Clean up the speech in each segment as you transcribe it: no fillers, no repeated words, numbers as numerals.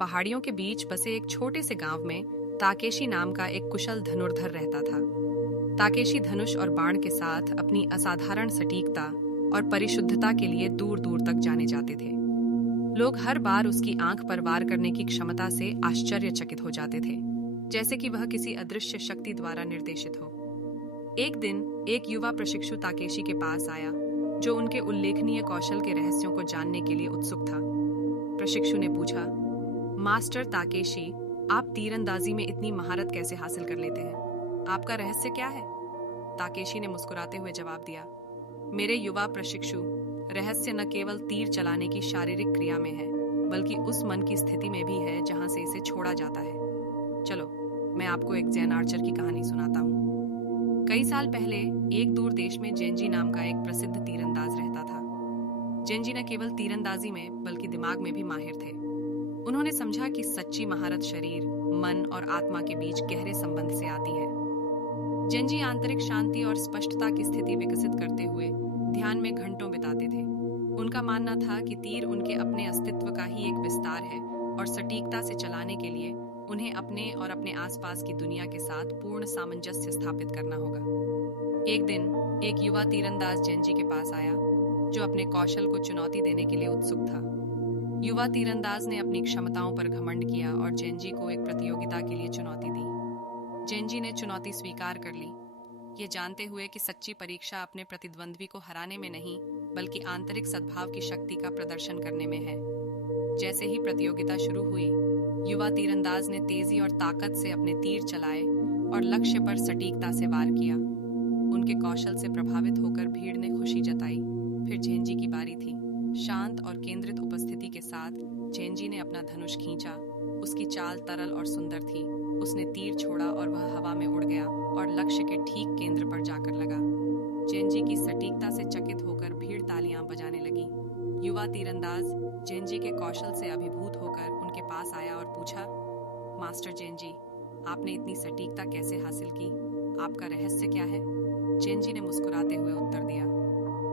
पहाड़ियों के बीच बसे एक छोटे से गांव में ताकेशी नाम का एक कुशल धनुर्धर रहता था। ताकेशी धनुष और बाण के साथ अपनी असाधारण सटीकता और परिशुद्धता के लिए दूर दूर तक जाने जाते थे। लोग हर बार उसकी आंख पर वार करने की क्षमता से आश्चर्यचकित हो जाते थे, जैसे कि वह किसी अदृश्य शक्ति द्वारा निर्देशित हो। एक दिन एक युवा प्रशिक्षु ताकेशी के पास आया, जो उनके उल्लेखनीय कौशल के रहस्यों को जानने के लिए उत्सुक था। प्रशिक्षु ने पूछा, मास्टर ताकेशी, आप तीरंदाजी में इतनी महारत कैसे हासिल कर लेते हैं? आपका रहस्य क्या है? ताकेशी ने मुस्कुराते हुए जवाब दिया, मेरे युवा प्रशिक्षु, रहस्य न केवल तीर चलाने की शारीरिक क्रिया में है, बल्कि उस मन की स्थिति में भी है जहां से इसे छोड़ा जाता है। चलो, मैं आपको एक जैन आर्चर की कहानी सुनाता हूँ। कई साल पहले एक दूर देश में जेंजी नाम का एक प्रसिद्ध तीरंदाज रहता था। जेंजी न केवल तीरंदाजी में बल्कि दिमाग में भी माहिर थे। उन्होंने समझा कि सच्ची महारत शरीर, मन और आत्मा के बीच गहरे संबंध से आती है। जेंजी आंतरिक शांति और स्पष्टता की स्थिति विकसित करते हुए ध्यान में घंटों बिताते थे। उनका मानना था कि तीर उनके अपने अस्तित्व का ही एक विस्तार है और सटीकता से चलाने के लिए उन्हें अपने और अपने आसपास की दुनिया के साथ पूर्ण सामंजस्य स्थापित करना होगा। एक दिन एक युवा तीरंदाज जेंजी के पास आया, जो अपने कौशल को चुनौती देने के लिए उत्सुक था। युवा तीरंदाज ने अपनी क्षमताओं पर घमंड किया और जेंजी को एक प्रतियोगिता के लिए चुनौती दी। जेंजी ने चुनौती स्वीकार कर ली, ये जानते हुए कि सच्ची परीक्षा अपने प्रतिद्वंद्वी को हराने में नहीं, बल्कि आंतरिक सद्भाव की शक्ति का प्रदर्शन करने में है। जैसे ही प्रतियोगिता शुरू हुई, युवा तीरंदाज ने तेजी और ताकत से अपने तीर चलाए और लक्ष्य पर सटीकता से वार किया। उनके कौशल से प्रभावित होकर भीड़ ने खुशी जताई। फिर जेंजी की बारी थी। शांत और केंद्रित उपस्थिति के साथ जेंजी ने अपना धनुष खींचा। उसकी चाल तरल और सुंदर थी। उसने तीर छोड़ा और वह हवा में उड़ गया और लक्ष्य के ठीक केंद्र पर जाकर लगा। जेंजी की सटीकता से चकित होकर भीड़ तालियां बजाने लगी। युवा तीरंदाज जेंजी के कौशल से अभिभूत होकर उनके पास आया और पूछा, मास्टर जेंजी, आपने इतनी सटीकता कैसे हासिल की? आपका रहस्य क्या है? जेंजी ने मुस्कुराते हुए उत्तर दिया,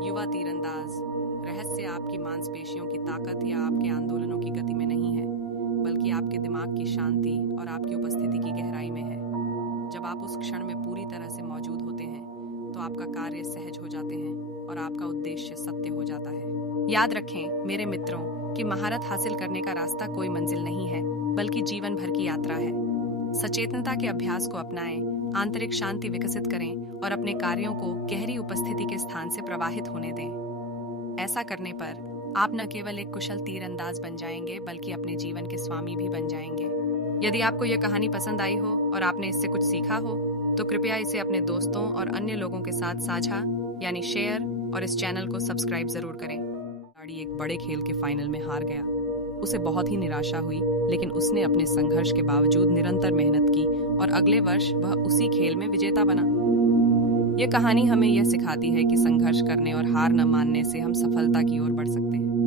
युवा तीरंदाज, रहस्य आपकी मांसपेशियों की ताकत या आपके आंदोलनों की गति में नहीं है, बल्कि आपके दिमाग की शांति और आपकी उपस्थिति की गहराई में है। जब आप उस क्षण में पूरी तरह से मौजूद होते हैं, तो आपका कार्य सहज हो जाते हैं और आपका उद्देश्य सत्य हो जाता है। याद रखें मेरे मित्रों कि महारत हासिल करने का रास्ता कोई मंजिल नहीं है, बल्कि जीवन भर की यात्रा है। सचेतनता के अभ्यास को अपनाएं, आंतरिक शांति विकसित करें और अपने कार्यों को गहरी उपस्थिति के स्थान से प्रवाहित होने दें। ऐसा करने पर आप न केवल एक कुशल तीरंदाज बन जाएंगे, बल्कि अपने जीवन के स्वामी भी बन जाएंगे। यदि आपको यह कहानी पसंद आई हो और आपने इससे कुछ सीखा हो, तो कृपया इसे अपने दोस्तों और अन्य लोगों के साथ साझा यानी शेयर और इस चैनल को सब्सक्राइब जरूर करें। एक बड़े खेल के फाइनल में हार गया। उसे बहुत ही निराशा हुई, लेकिन उसने अपने संघर्ष के बावजूद निरंतर मेहनत की और अगले वर्ष वह उसी खेल में विजेता बना। यह कहानी हमें यह सिखाती है कि संघर्ष करने और हार न मानने से हम सफलता की ओर बढ़ सकते हैं।